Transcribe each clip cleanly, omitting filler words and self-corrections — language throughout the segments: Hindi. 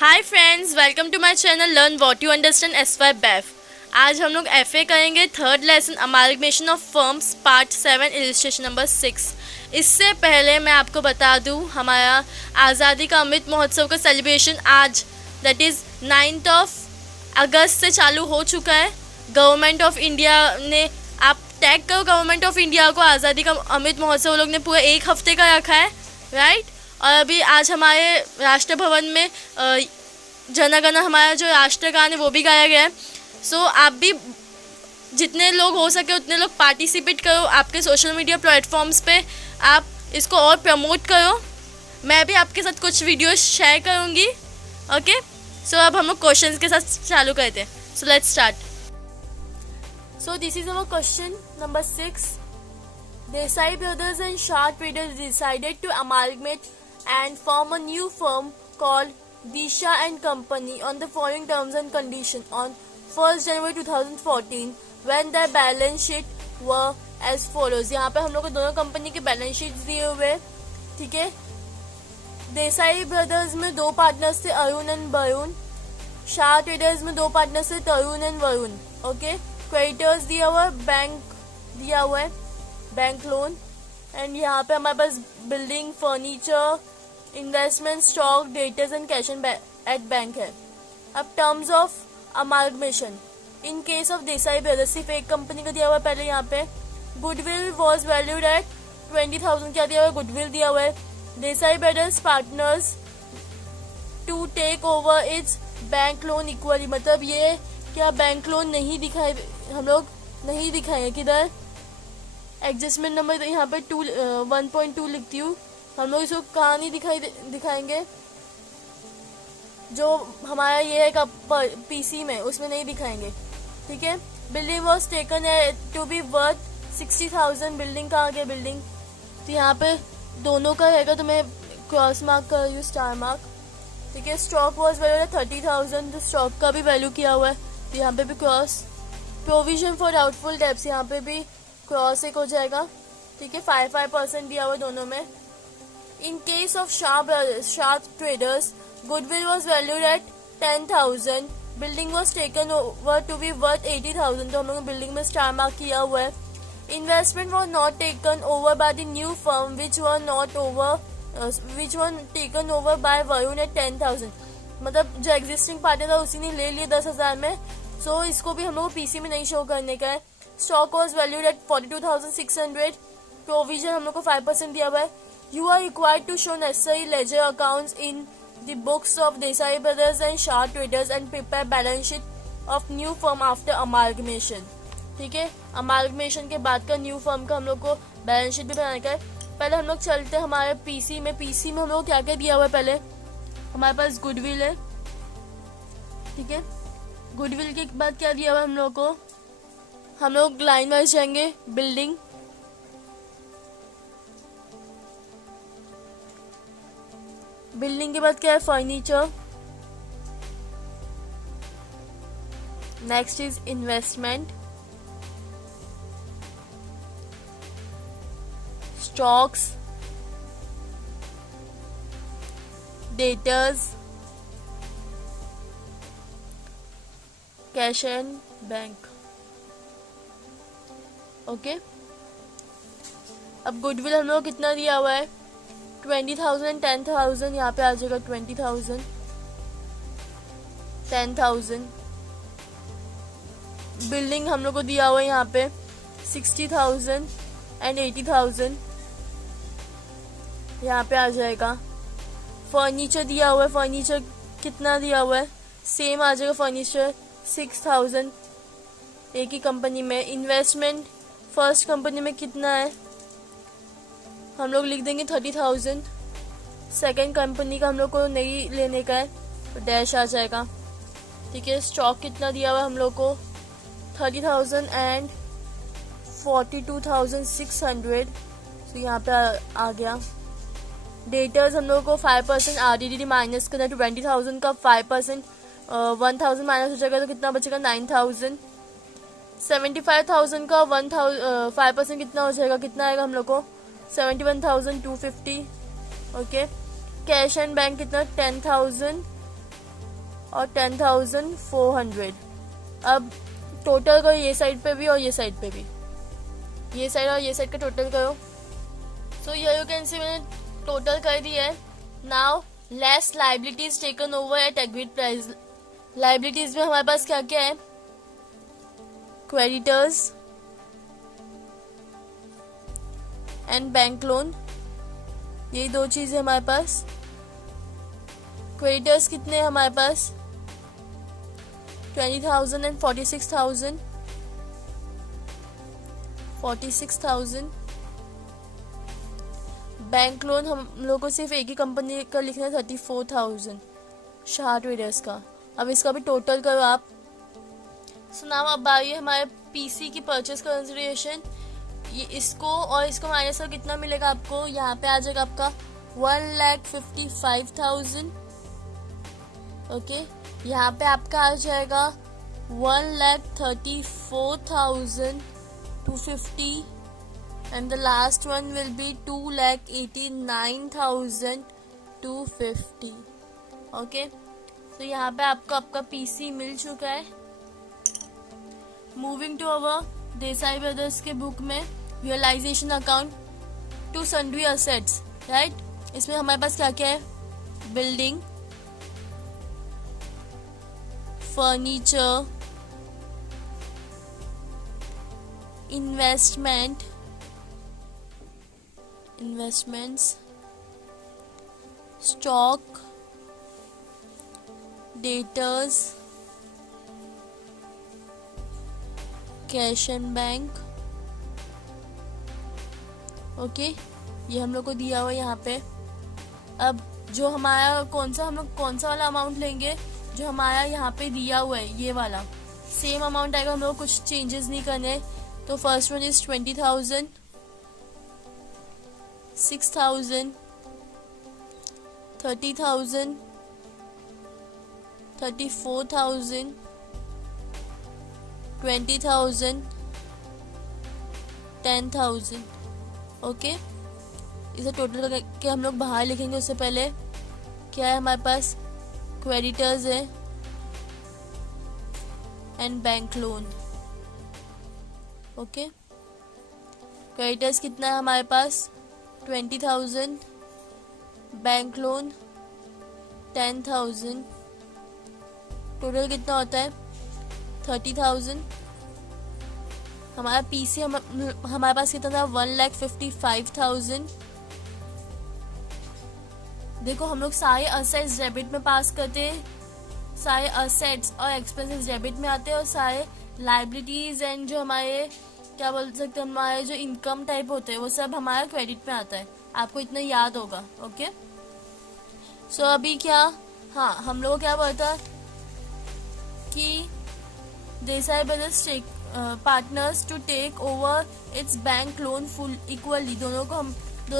Hi friends, welcome to my channel learn what you understand S Y BAF. आज हम लोग एफए करेंगे third lesson amalgamation of firms part 7 illustration number 6। इससे पहले मैं आपको बता दूं हमारा आज़ादी का अमृत महोत्सव का सेलिब्रेशन आज दैट इज़ 9 अगस्त से चालू हो चुका है। गवर्नमेंट ऑफ इंडिया ने, आप टैग करो गवर्नमेंट ऑफ इंडिया को, आज़ादी का अमृत महोत्सव लोग ने पूरा 1 हफ्ते का रखा है, राइट। और अभी आज हमारे राष्ट्र भवन में जनगण हमारा जो राष्ट्रगान है वो भी गाया गया है। सो आप भी जितने लोग हो सके उतने लोग पार्टिसिपेट करो। आपके सोशल मीडिया प्लेटफॉर्म्स पे आप इसको और प्रमोट करो। मैं भी आपके साथ कुछ वीडियोस शेयर करूँगी। ओके, सो अब हम लोग क्वेश्चंस के साथ चालू करते हैं। So let's start. So this is our question number 6। Desai Brothers and Shah Traders decided to amalgamate and form a new firm called Disha and Company on the following terms and conditions on 1st January 2014 when their balance sheet were as follows। यहाँ पे हम लोग को दोनों कंपनी के बैलेंस शीट दिए हुए, ठीक है। देसाई ब्रदर्स में 2 पार्टनर्स थे, अरुण एंड वरुण। शाह ट्रेडर्स में 2 पार्टनर्स थे, तरुण एंड वरुण। ओके, क्रेडिटर्स दिया हुआ है, बैंक दिया हुआ है, बैंक लोन। एंड यहाँ पे हमारे पास building, furniture, investment, stock, debtors and cash at bank है। अब terms of amalgamation in case of Desai brothers, सिर्फ एक कंपनी का दिया हुआ है। पहले यहाँ पे गुडविल वॉज वैल्यूड एट 20,000 क्या दिया हुआ है, गुडविल दिया हुआ है। Desai brothers partners to take over its bank loan equally, मतलब ये क्या बैंक लोन नहीं दिखाए, हम लोग नहीं दिखाएंगे। किधर एडजस्टमेंट नंबर यहाँ पे 1.2 लिखती हूँ। हम लोग इसको कहाँ नहीं दिखाएंगे, जो हमारा ये है पीसी में, उसमें नहीं दिखाएंगे, ठीक है। Building was taken to be worth 60,000। Building कहाँ गया, बिल्डिंग तो यहाँ पे दोनों का रहेगा, तो मैं क्रॉस मार्क कर रही हूँ, स्टार मार्क, ठीक है। स्टॉक वॉज वैल्यू 30,000, तो स्टॉक का भी वैल्यू किया हुआ है, तो यहाँ पे भी cross. Provision for doubtful debts, यहाँ पे भी क्रॉस एक हो जाएगा, ठीक है। 5% दिया हुआ दोनों में। In case of Sharp Traders, goodwill was valued at 10,000। Building was taken over to be worth 80,000, तो हम लोग बिल्डिंग में स्टार मार्क किया हुआ है। Investment was not taken over by the new firm which one taken over by Varun at 10,000, मतलब जो एग्जिस्टिंग पार्टनर था उसी ने ले लिए 10,000 में। सो इसको भी हम लोग पीसी में नहीं शो करने का है। Stock was valued at 42,600। Provision हम लोग को 5% दिया हुआ है। You are required to show necessary ledger accounts in the books of Desai brothers and Shah traders and prepare balance sheet of new firm after amalgamation, ठीक है। अमालगमेशन के बाद का न्यू फर्म का हम लोग को बैलेंस शीट भी बनाने का है। पहले हम लोग चलते हैं हमारे पीसी में। पीसी में हम लोग क्या क्या दिया हुआ है, पहले हमारे पास गुडविल है, ठीक है। गुडविल के बाद क्या दिया हुआ है हम लोग को, हम लोग लाइन वाइज जाएंगे। बिल्डिंग, बिल्डिंग के बाद क्या है, furniture. Next is investment, stocks, debtors, cash and bank. Okay, अब गुडविल हम लोग कितना दिया हुआ है, 20,000, 10,000, यहाँ पे आ जाएगा 20,000, 10,000। बिल्डिंग हम लोग को दिया हुआ है यहाँ पे 60,000 एंड 80,000, यहाँ पे आ जाएगा। फर्नीचर दिया हुआ है, फर्नीचर कितना दिया हुआ है, सेम आ जाएगा फर्नीचर 6,000 एक ही कंपनी में। इन्वेस्टमेंट फर्स्ट कंपनी में कितना है, हम लोग लिख देंगे 30,000। सेकेंड कंपनी का हम लोग को नहीं लेने का है, तो डैश आ जाएगा, ठीक है। स्टॉक कितना दिया हुआ है हम लोग को, 30,000 एंड 42,600, तो यहाँ पे आ गया। डेटर्स हम लोग को 5% RDD माइनस करना, 20,000 का 5% 1,000 माइनस हो जाएगा, तो कितना बचेगा 9,000। 75,000 का 5% कितना हो जाएगा, कितना आएगा हम लोग को 71,250। ओके, कैश एंड बैंक कितना 10,000 और 10,400। अब टोटल करो ये साइड पे भी और ये साइड पे भी, ये साइड और ये साइड का टोटल करो। सो यू कैन सी मैंने टोटल कर दिया है। Now less liabilities taken over at agreed price. Liabilities में हमारे पास क्या क्या है, क्रेडिटर्स एंड बैंक लोन, यही दो चीजें हमारे पास। क्रेडिटर्स कितने हैं हमारे पास, 20,000 एंड 46,000। बैंक लोन हम लोगों को सिर्फ एक ही कंपनी का लिखना है, 34,000 शाह ट्रेडर्स का। अब इसका भी टोटल करो आप। सो नाउ अब आइए हमारे पीसी की परचेस कंसिडरेशन। ये इसको और इसको माइनस कर कितना मिलेगा आपको, यहाँ पे आ जाएगा आपका 1,55,000। ओके, यहाँ पे आपका आ जाएगा 1,34,250 and the last one will be 2,89,250। Okay, तो यहाँ पे आपको आपका पीसी मिल चुका है। Moving to our Desai brothers के बुक में realisation account to sundry assets, right. इसमें हमारे पास क्या क्या है, building, furniture, investments, stock, debtors, cash and bank. Okay, ये हम लोग को दिया हुआ है यहाँ पे। अब जो हमारा हम लोग कौन सा वाला अमाउंट लेंगे, जो हमारा यहाँ पे दिया हुआ है ये वाला सेम अमाउंट आएगा, हम लोग कुछ चेंजेस नहीं करने। तो फर्स्ट वन इज 20,000, 6,000, 30,000, 34,000, 20,000, 10,000। ओके, इसे टोटल करके हम लोग बाहर लिखेंगे। उससे पहले क्या है हमारे पास, क्रेडिटर्स है and bank loan. Okay, creditors कितना है हमारे पास, 20,000, बैंक लोन 10,000, टोटल कितना होता है 30,000। हमारा पीसी हमारे पास कितना था, 1,55,000। देखो हम लोग सारे असेट्स डेबिट में पास करते हैं, सारे असेट्स और एक्सपेंसेस डेबिट में आते हैं, और सारे लाइबिलिटीज एंड जो हमारे क्या बोल सकते हैं, हमारे जो इनकम टाइप होते हैं वो सब हमारा क्रेडिट में आता है। आपको इतना याद होगा। ओके, सो अभी क्या, हाँ हम लोग को क्या बोलता कि Desai brothers partners to take over its bank loan full equally. दोनों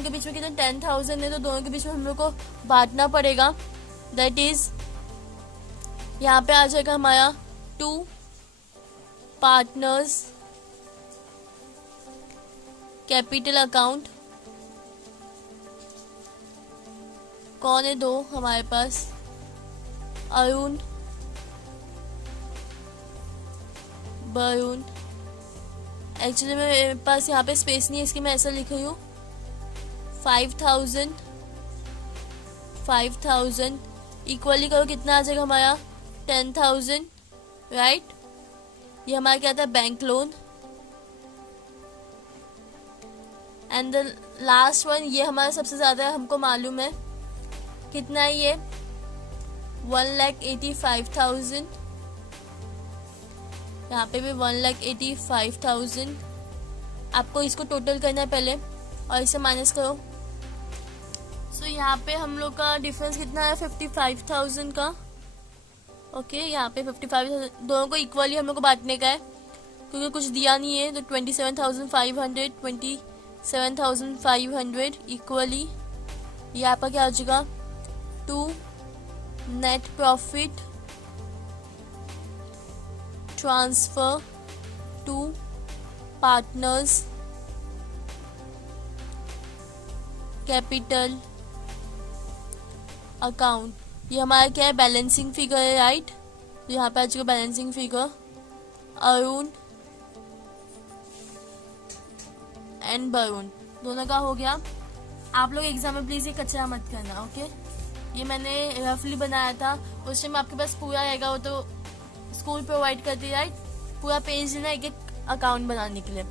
के बीच में कितना 10,000 है, तो दोनों के बीच में हम लोग को बांटना पड़ेगा। दैट इज यहाँ पे आ जाएगा हमारा 2 पार्टनर्स कैपिटल अकाउंट। कौन है 2 हमारे पास, अरुण, वरुण। एक्चुअली मेरे पास यहाँ पे स्पेस नहीं है, इसकी मैं ऐसा लिख रही हूँ। 5,000 इक्वली करो, कितना आ जाएगा हमारा 10,000, राइट। ये हमारा क्या था, bank loan. And the last one, ये हमारा सबसे ज्यादा हमको मालूम है कितना है ये, 1,85,000। यहाँ पे भी 1,85,000। आपको इसको टोटल करना है पहले और इसे माइनस करो। सो यहाँ पे हम लोग का डिफरेंस कितना है, 55,000 का। ओके, यहाँ पे 55,000 दोनों को इक्वली हम लोग को बांटने का है, क्योंकि कुछ दिया नहीं है। तो 27,500, 27,500 इक्वली। ये आपका क्या हो जाएगा, 2 net profit transfer to partners capital account. ये हमारा क्या है, बैलेंसिंग फिगर है, राइट। तो यहाँ पे आ जाएगा balancing figure, Arun and Varun दोनों का हो गया। आप लोग एग्जाम में प्लीज ये कचरा मत करना, ओके। ये मैंने रफली बनाया था, उस टाइम आपके पास पूरा रहेगा, वो तो स्कूल प्रोवाइड करती है, राइट। पूरा पेज देना एक एक अकाउंट बनाने के लिए।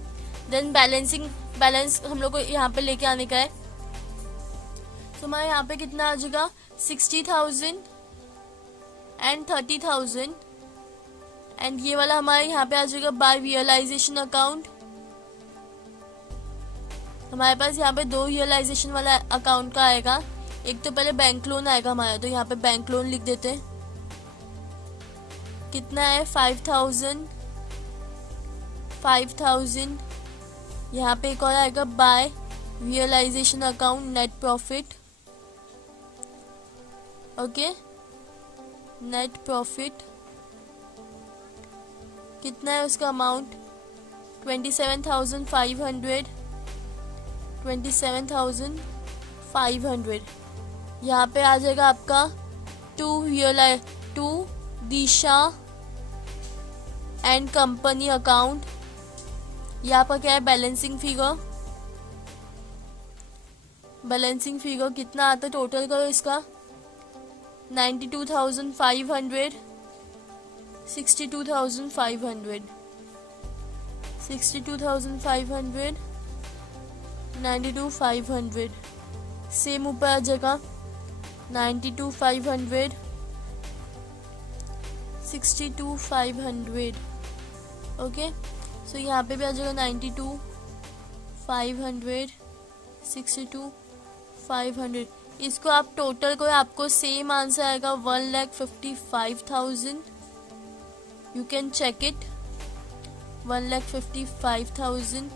देन बैलेंस हम लोग को यहाँ पे लेके आने का है। तो हमारे यहाँ पे कितना आ जाएगा, 60,000 एंड 30,000। एंड ये वाला हमारे यहाँ पे आ जाएगा बाय रियलाइजेशन अकाउंट। हमारे पास यहाँ पे 2 रियलाइजेशन वाला अकाउंट का आएगा। एक तो पहले बैंक लोन आएगा हमारा, तो यहाँ पे बैंक लोन लिख देते हैं। कितना है, 5,000। यहाँ पे एक और आएगा by realisation account net profit, okay. Net profit कितना है उसका अमाउंट, 27,500। यहाँ पे आ जाएगा आपका to Disha and company account. यहाँ पर क्या है, बैलेंसिंग फिगर कितना आता है, टोटल करो इसका, 92,500, 62,500, 92,500, सेम ऊपर आ जाएगा 92,500, 62,500, ओके। सो यहाँ पे भी आ जाएगा 92,500, 62,500। इसको आप टोटल को, आपको सेम आंसर आएगा 1,55,000। You can check it, 1,55,000।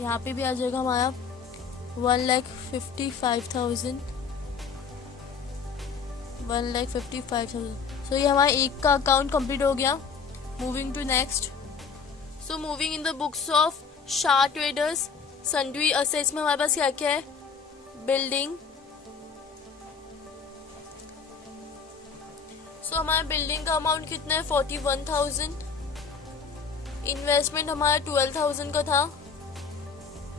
यहाँ पे भी आ जाएगा हमारा 1,55,000, 1,55,000। सो ये हमारा एक का अकाउंट कंप्लीट हो गया। Moving to next. So moving in the books of Shah traders, sundry assets में हमारे पास क्या क्या है, बिल्डिंग। सो हमारा बिल्डिंग का अमाउंट कितना है, 41,000। इन्वेस्टमेंट हमारा 12,000 का था।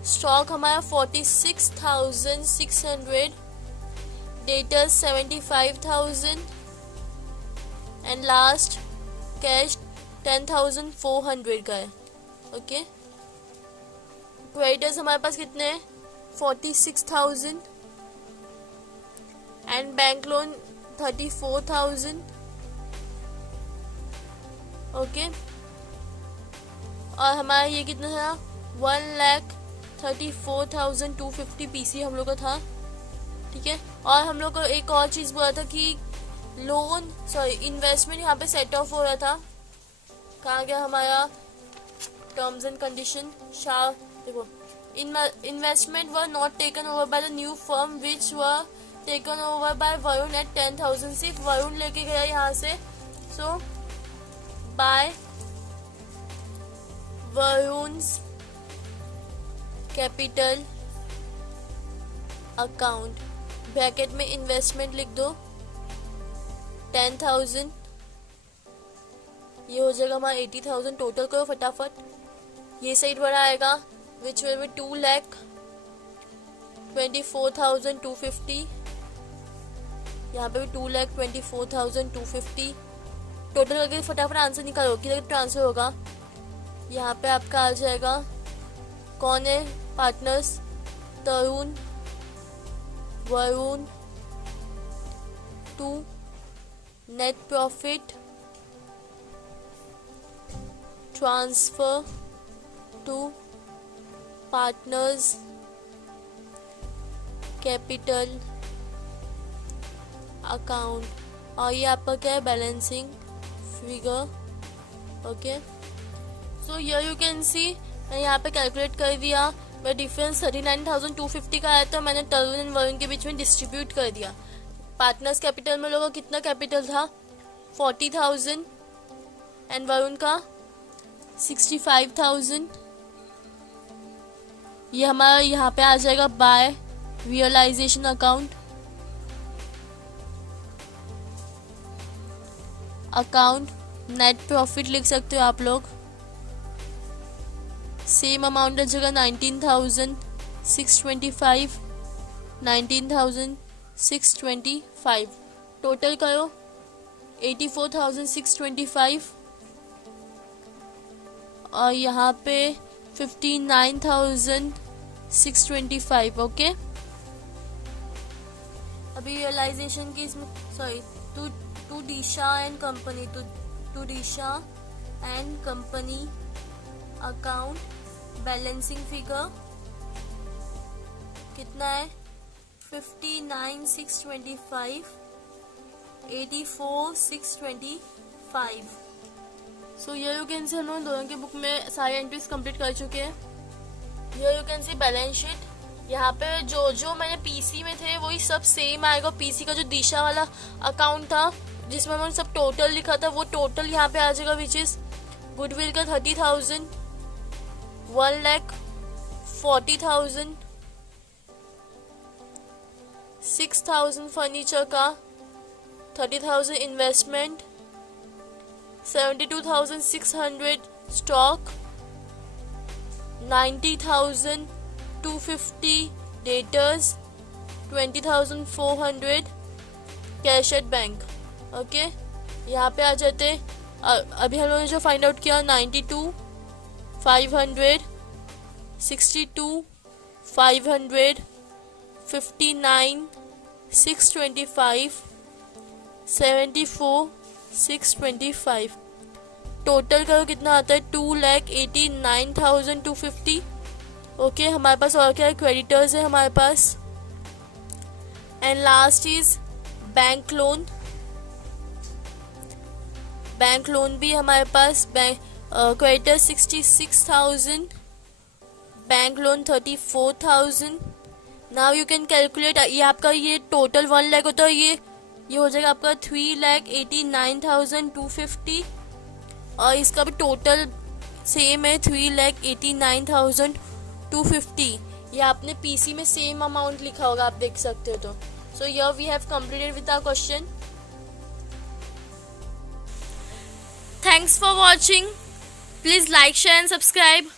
स्टॉक हमारा 46,600। डेटर्स 75,000 एंड लास्ट कैश 10,400 का है, ओके। क्रेडिटर्स हमारे पास कितने हैं, 46,000 एंड बैंक लोन 34,000, ओके। और हमारा ये कितना था, 1,34,250 पीसी हम लोग का था, ठीक है। और हम लोग को एक और चीज बोला था कि इन्वेस्टमेंट यहाँ पे सेट ऑफ हो रहा था। कहाँ गया हमारा टर्म्स एंड कंडीशन, शाह, देखो, investment were not taken over by the new firm which were taken over by Varun at 10,000। सिर्फ वरुण लेके गया यहाँ से। So by Varun's capital account, bracket में इन्वेस्टमेंट लिख दो 10,000, ये हो जाएगा हमारा 80,000। टोटल करो फटाफट, ये साइड बड़ा आएगा which will be 2,24,250। यहाँ पे भी 2,24,250। टोटल करके फटाफट आंसर निकालो, किधर ट्रांसफर होगा। यहाँ पे आपका आ जाएगा, कौन है partners, Tarun, Varun, two net profit transfer to partners capital account. और ये आपका क्या है, balancing figure, okay. So here you can see, मैं यहाँ पे कैलकुलेट कर दिया। मैं डिफरेंस 39,250 का आया था, मैंने तरुण एंड वरुण के बीच में डिस्ट्रीब्यूट कर दिया। पार्टनर्स कैपिटल में लोगों का कितना कैपिटल था, 40,000 एंड वरुण का 65,000। ये हमारा यहाँ पे आ जाएगा by realisation account, account net profit लिख सकते हो आप लोग। सेम अमाउंट है जगह 19,625, 19,625 टोटल करो 84,625 और यहाँ पे 59,625। ओके, अभी रियलाइजेशन की इसमें sorry to Disha and company to Disha and company account balancing figure कितना है 59,625, 84,625। सो ये यू कैन सी हम लोग दोनों की बुक में सारे एंट्रीज कंप्लीट कर चुके हैं। ये you can C balance sheet. यहाँ पे जो मैंने पीसी में थे वही सब सेम आएगा। पीसी का जो दिशा वाला अकाउंट था जिसमें मैंने सब टोटल लिखा था वो टोटल यहाँ पे आ जाएगा, विच इज गुडविल का 30,000, 1,40,000, 6,000 फर्नीचर का, 30,000 investment, 72,600 stock, 90,250 debtors, 20,400 cash at bank. Okay, यहाँ पे आ जाते। अभी हम लोगों ने जो फाइंड आउट किया 92,500, 62,500, 59,625, 74,625 टोटल करो कितना आता है 2,89,250। ओके, हमारे पास और क्या है, क्रेडिटर्स है हमारे पास। And last is bank loan. Bank loan भी हमारे पास creditor 66,000, bank loan 34,000। Now you can calculate. ये आपका ये टोटल 1 लाख होता है, ये हो जाएगा आपका 3,89,250 और इसका भी टोटल सेम है 3,89,250। ये आपने पीसी में सेम अमाउंट लिखा होगा, आप देख सकते हो। तो so here we have completed with our question. Thanks for watching. Please like share and subscribe.